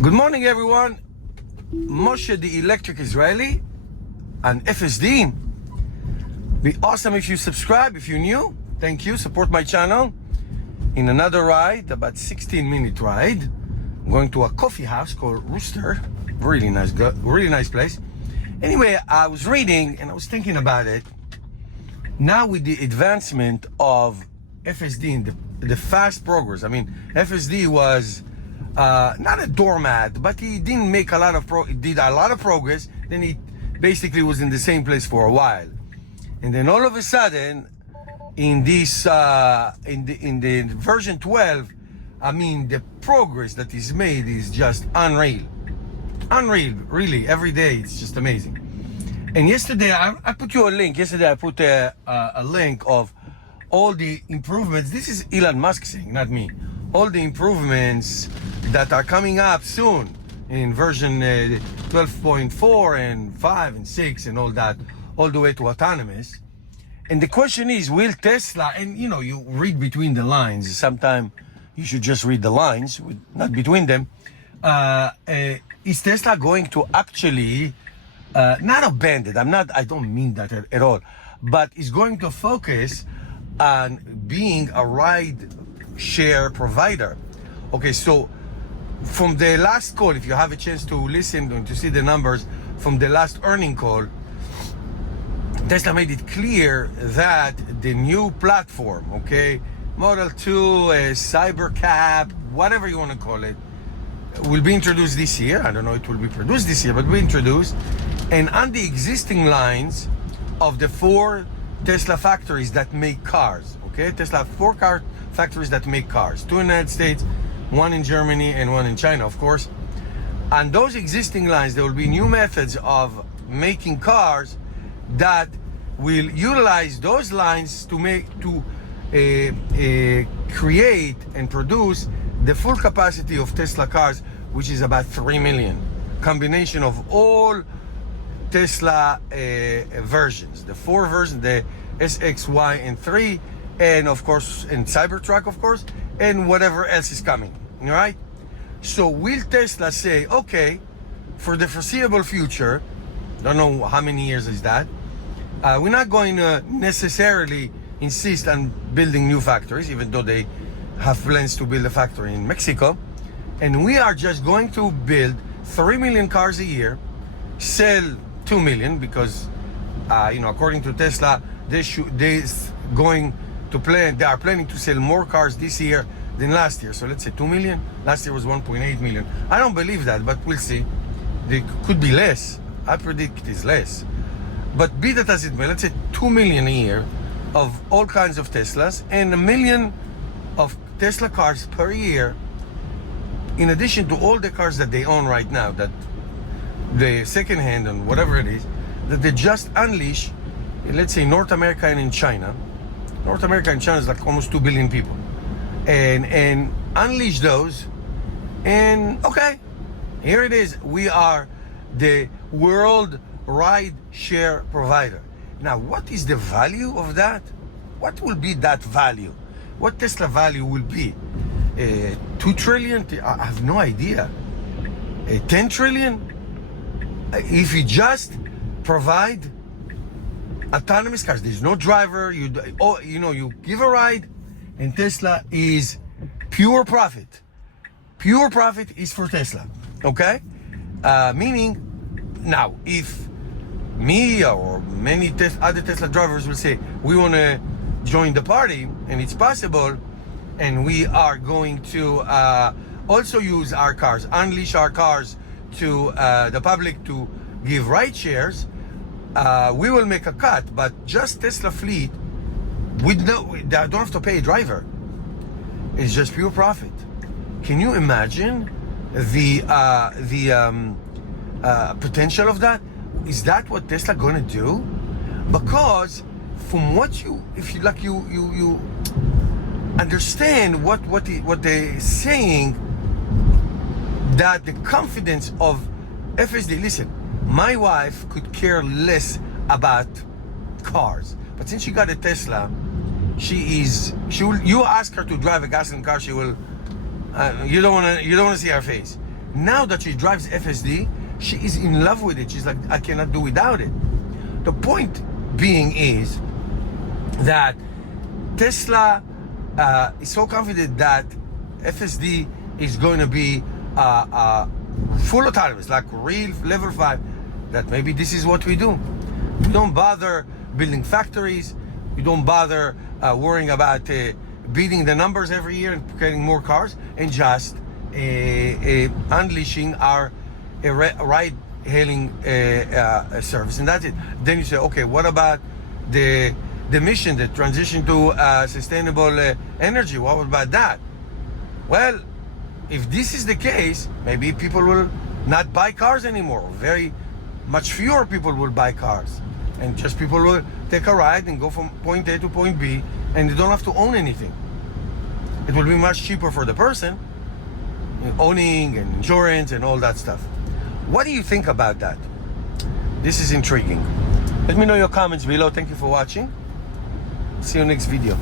Good morning, everyone. Moshe, the electric Israeli, and FSD. Be awesome if you subscribe. If you're new, thank you. Support my channel. In another ride, about 16-minute ride, I'm going to a coffee house called Rooster. Really nice place. Anyway, I was reading and I was thinking about it. Now with the advancement of FSD and the fast progress. I mean, FSD was not a doormat, but he didn't make a lot of did a lot of progress. Then he basically was in the same place for a while, and then all of a sudden, in this in the version 12, I mean, the progress that is made is just unreal, really. Every day it's just amazing. And yesterday I put you a link. Yesterday I put a link of all the improvements. This is Elon Musk saying, not me. All the improvements that are coming up soon in version 12.4 and 5 and 6 and all that, all the way to autonomous. And the question is, will Tesla, and you read between the lines, sometimes you should just read the lines, not between them. Is Tesla going to actually, not abandon, I don't mean that at all, but is going to focus on being a ride share provider? Okay, so from the last call, if you have a chance to listen and to see the numbers from the last earning call, Tesla made it clear that the new platform, okay, Model 2, Cybercab, whatever you want to call it, will be introduced this year. I don't know it will be produced this year, but will be introduced. And on the existing lines of the 4 Tesla factories that make cars, okay? Tesla have 4 car factories that make cars, 2 in the United States, 1 in Germany, and 1 in China, of course. On those existing lines, there will be new methods of making cars that will utilize those lines to create and produce the full capacity of Tesla cars, which is about 3 million. Combination of all Tesla versions, the 4 versions, the S, X, Y, and 3, and of course, and Cybertruck, of course, and whatever else is coming, all right? So will Tesla say, okay, for the foreseeable future, don't know how many years is that, we're not going to necessarily insist on building new factories, even though they have plans to build a factory in Mexico, and we are just going to build 3 million cars a year, sell 2 million, because according to Tesla, they are planning to sell more cars this year than last year. So let's say 2 million. Last year was 1.8 million. I don't believe that, but we'll see. They could be less. I predict it is less. But be that as it may, let's say 2 million a year of all kinds of Teslas, and 1 million of Tesla cars per year, in addition to all the cars that they own right now, that the second hand and whatever it is, that they just unleash, let's say North America and in China. North America and China is like almost 2 billion people. And unleash those, and okay, here it is. We are the world ride share provider. Now, what is the value of that? What will be that value? What Tesla value will be? 2 trillion? I have no idea. 10 trillion? If you just provide autonomous cars, there's no driver, you give a ride, and Tesla is pure profit. Pure profit is for Tesla, okay? Meaning, now, if me or many other Tesla drivers will say, we want to join the party, and it's possible, and we are going to also use our cars, unleash our cars to the public to give ride shares, we will make a cut. But just Tesla fleet, they don't have to pay a driver. It's just pure profit. Can you imagine the potential of that? Is that what Tesla gonna do? Because from what you understand what they're saying, that the confidence of FSD. Listen, my wife could care less about cars, but since she got a Tesla, you ask her to drive a gasoline car, she will. You don't want to see her face. Now that she drives FSD, she is in love with it. She's like, I cannot do without it. The point being is that Tesla is so confident that FSD is going to be full autonomous, like real level 5, that maybe this is what we do. We don't bother building factories. We don't bother worrying about beating the numbers every year and getting more cars, and just unleashing our ride-hailing service, and that's it. Then you say, okay, what about the mission, the transition to sustainable energy? What about that? Well, if this is the case, maybe people will not buy cars anymore. Very much fewer people will buy cars, and just people will take a ride and go from point A to point B, and they don't have to own anything. It will be much cheaper for the person, owning and insurance and all that stuff. What do you think about that? This is intriguing. Let me know your comments below. Thank you for watching. See you next video.